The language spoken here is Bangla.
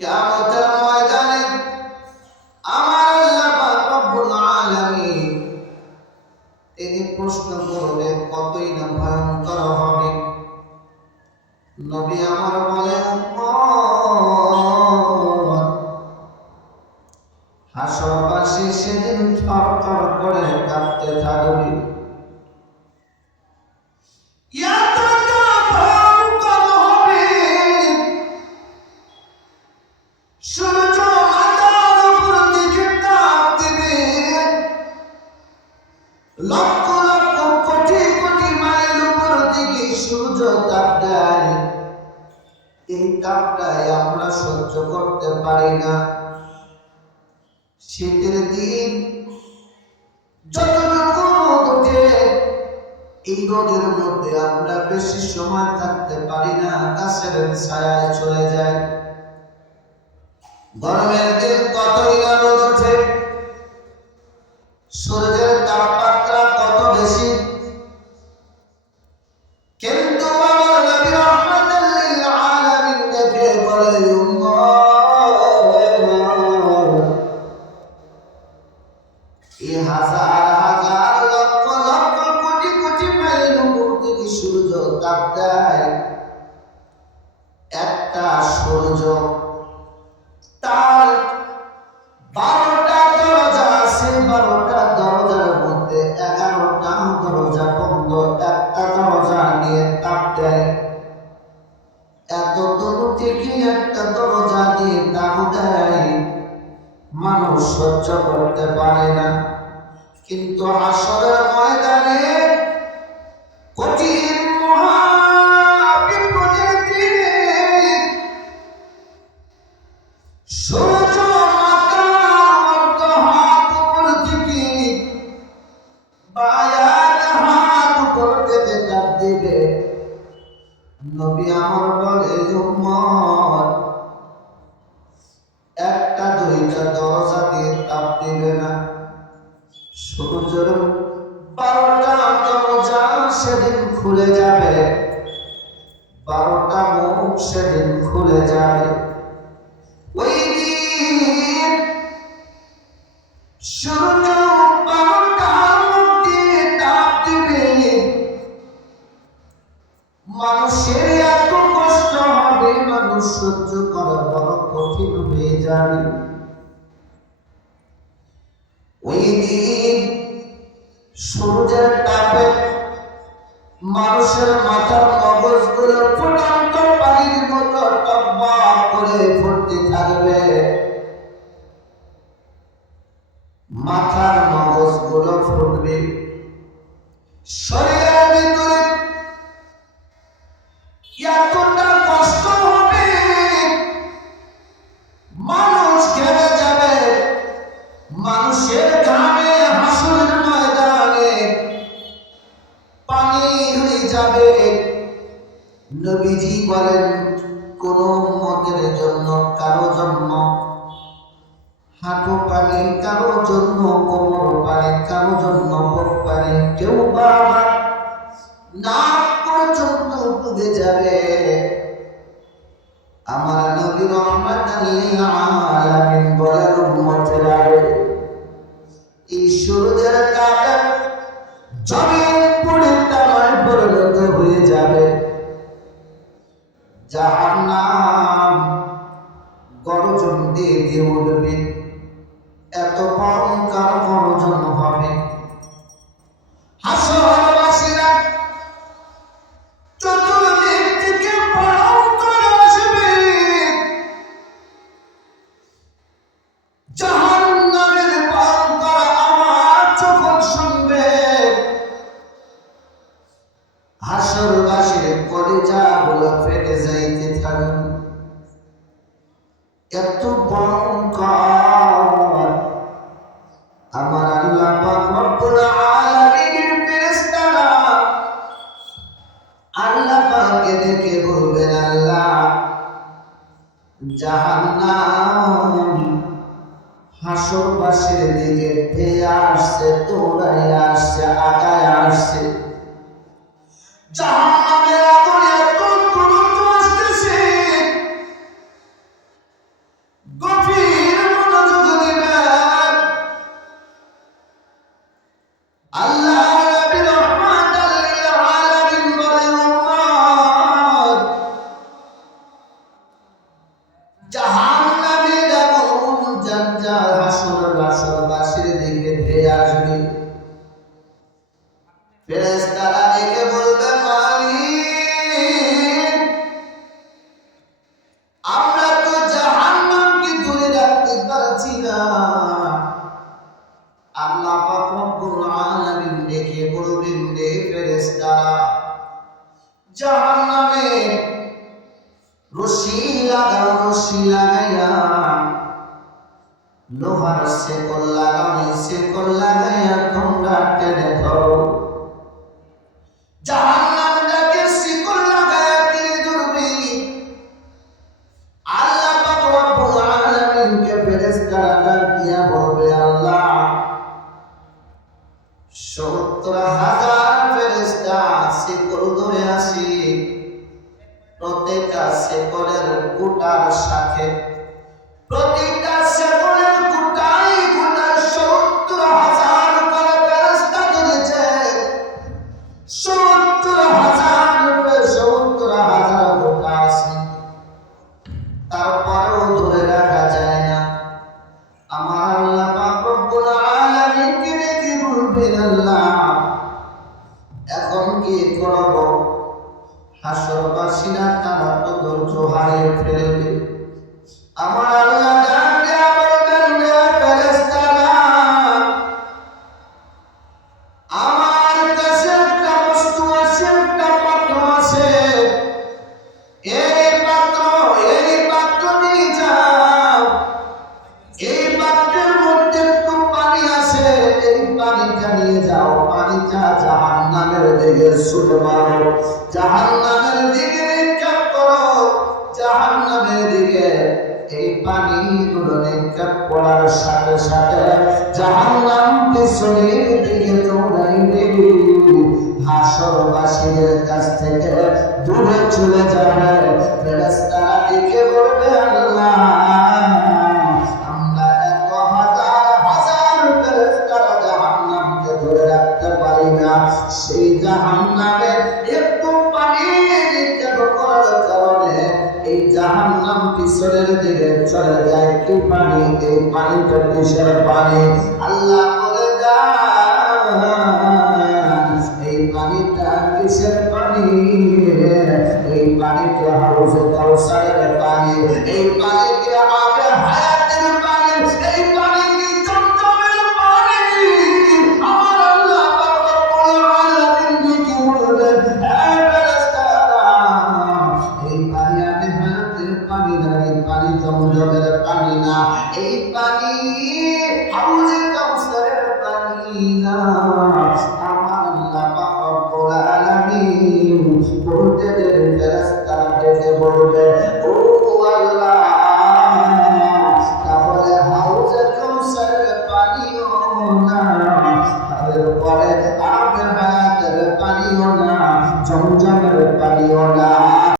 কিয়ামতের ময়দানে আমার আল্লাহ পাক রব্বুল আলামিন তিনি প্রশ্ন করবে, কতই না ভয়ঙ্কর হবে। নবী আমার বলেন, হাসরবাসী সেদিন থরথর করে কাঁপতে থাকবে। এতটা ভয়ঙ্কর হবে, সূর্য মাথার উপর দিকে তাপ দিবে, লক্ষ লক্ষ কোটি কোটি মাইল উপর দিকে সূর্য তাপ দেয়। এই তাপটাই আমরা সহ্য করতে পারি না। শীতের দিন যতটুকু রোদ ওঠে, এই রোদের মধ্যে আমরা বেশি সময় থাকতে পারি না, গাছের ছায়ায় চলে যায়। গরমের দিন কতই না রোদ ওঠে, সূর্যের তাপমাত্রা কত বেশি, কিন্তু আমার নবী রাহমাতাল লিল আলামিন ডেকে বলে, এই হাজার হাজার লক্ষ লক্ষ কোটি কোটি মাইল উপর থেকে সূর্য তাপ দেয়। একটা সূর্য, তার 12টা দরজা আছে, 12টা দরজার মধ্যে 11টা দরজা বন্ধ, একটা দরজা দিয়ে তাপ দেয়। এত দূর থেকে একটা দরজা দিয়ে তাপ দেয়, মানুষ সহ্য করতে পারে না। কিন্তু হাসরের ময়দানে কঠিন মহা বিপদের দিনে সূর্য মাথার মধ্যে হাত উপর দিকে বায়াত হাত উপর থেকে তাপ দিবে। নবী আমার বলে, উম্মত, একটা দুইটা দরজা দিয়ে তাপ দিবে না, সূর্যের 12টা দরজা সেদিন খুলে যাবে, 12টা মুখ সেদিন খুলে যাবে। ওই দিন সূর্য 12টা মুখ দিয়ে তাপ দিবে, মানুষের এত কষ্ট হবে, মানুষ সহ্য করা বড় কঠিন হয়ে যাবে। ওই দিন সূর্যের তাপে মানুষের মাথার মগজগুলো ফুটন্ত পানির মতো টকবক করে ফুটতে থাকবে। মাথার মগজগুলো ফুটবে, শরীরের ভিতরে এতটা কষ্ট হবে, মানুষ ঘেমে যাবে, মানুষের ঘামে হাসরের ময়দানে পানি হয়ে যাবে। নবীজি বলেন, কোন উম্মতের জন্য, কারো জন্য হাঁটু পানি, কারো জন্য কোমর পানি, কারো জন্য বুক পানি, কেউ বা নাক পর্যন্ত ডুবে যাবে। আমার নবী রাহমাতাল লিল আলামিন বলেন, উম্মতেরা, এই সূর্যের তাপে জমিন পুড়ে তামায় পরিণত হয়ে যাবে। জাহান্নাম গর্জন দিয়ে দিয়ে উঠবে, এত ভয়ঙ্কর গর্জন হবে। হাসরবাসীরা চতুর্দিক থেকে ভয়ঙ্কর আসবে, জাহান্নামের ভয়ঙ্কর আওয়াজ যখন শুনবে, হাসরবাসীর কলিজাগুলো ফেটে যাইতে থাকবে। এত ভয়ঙ্কর, আমার আল্লাহ পাক রব্বুল আলামিনের ফেরেশতারা আল্লাহ পাককে ডেকে বলবেন, আল্লাহ, জাহান্নাম হাসরবাসীর দিকে ফেয়ে আসছে, দৌড়ায় আসছে, আগায় আসছে। জাহান্নামের আগুন এত দ্রুত আসতেছে, জাহান্নামের আগুন জানজার হাসরবাসীর দিকে ধেয়ে আসবে। ফেরেশতারা ডেকে বলবে, মালিক, আমরা তো জাহান্নামকে ধরে রাখতে পারছি না। আল্লাহ পাক রব্বুল আলামিন ডেকে বলবেন, রে ফেরেশতারা, জাহান্নামে রশি লাগাইয়া লোহার শেকল লাগাইয়া তোমরা টেনে ধরো। জাহান্নামটাকে শিকল লাগাইয়া টেনে ধরবে। আল্লাহ পাক রব্বুল আলামিনকে ফেরেশতারা ডাক দিয়া বলবে, আল্লাহ, ৭০,০০০ ফেরেশতা শিকল ধরে আসি, প্রত্যেকটা শেকলের কুটার সাথে, প্রত্যেকটা শেকলের কুটায় ৭০,০০০ করে ফেরেশতা ধরেছে। ৭০,০০০ কুটা আছে, তারপরেও ধরে রাখা যায় না। আমার আল্লাহ পাক রব্বুল আলামিনকে ডেকে বলবেন, আল্লাহ, এখন কি করব? হাসরবাসীরা তারা তো ধৈর্য হারিয়ে ফেলবে। আমার আল্লাহ ডাক দিয়া বলবেন, রে ফেরেশতারা, আমার কাছে একটা বস্তু আছে, একটা পাত্র আছে। এই পাত্র নিয়ে যাও। এই পাত্রের মধ্যে একটু পানি আছে, এই পানিটা নিয়ে যাও। পানিটা জাহান্নামের দিকে ছুঁড়ে মারো, জাহান্নামের দিকে নিক্ষেপ করো, জাহান্নামের দিকে। এই পানিগুলো নিক্ষেপ করার সাথে সাথে জাহান্নাম পিছনের দিকে দৌড়াইবে, হাসরবাসীদের কাছ থেকে দূরে চলে যাবে। ফেরেশতারা ডেকে বলবে, আল্লাহ, আমরা ১০০০ ফেরেশতারা জাহান্নামকে ধরে রাখতে পারি না। সেই জাহান্নামে একটু পানি নিক্ষেপ করার কারণে এই জাহান্নাম পিছনের দিকে চলে যায়। কি পানি? এই পানিটা কিসের পানি? আল্লাহ বলে দেন, এই পানিটা কিসের পানি? এই পানিটা হাউজে কাউসারের পানি, এই পানিকে আবে হায়াতের পানি, এই পানিকে জমজমের পানি। আমার আল্লাহ পাক রব্বুল আলামিন কি বলবেন, হে ফেরেশতারা, এই পানি আবে হায়াতের পানি না, এই পানি জমজমের পানি না, এই পানি হাউজে কাউসারের পানি না।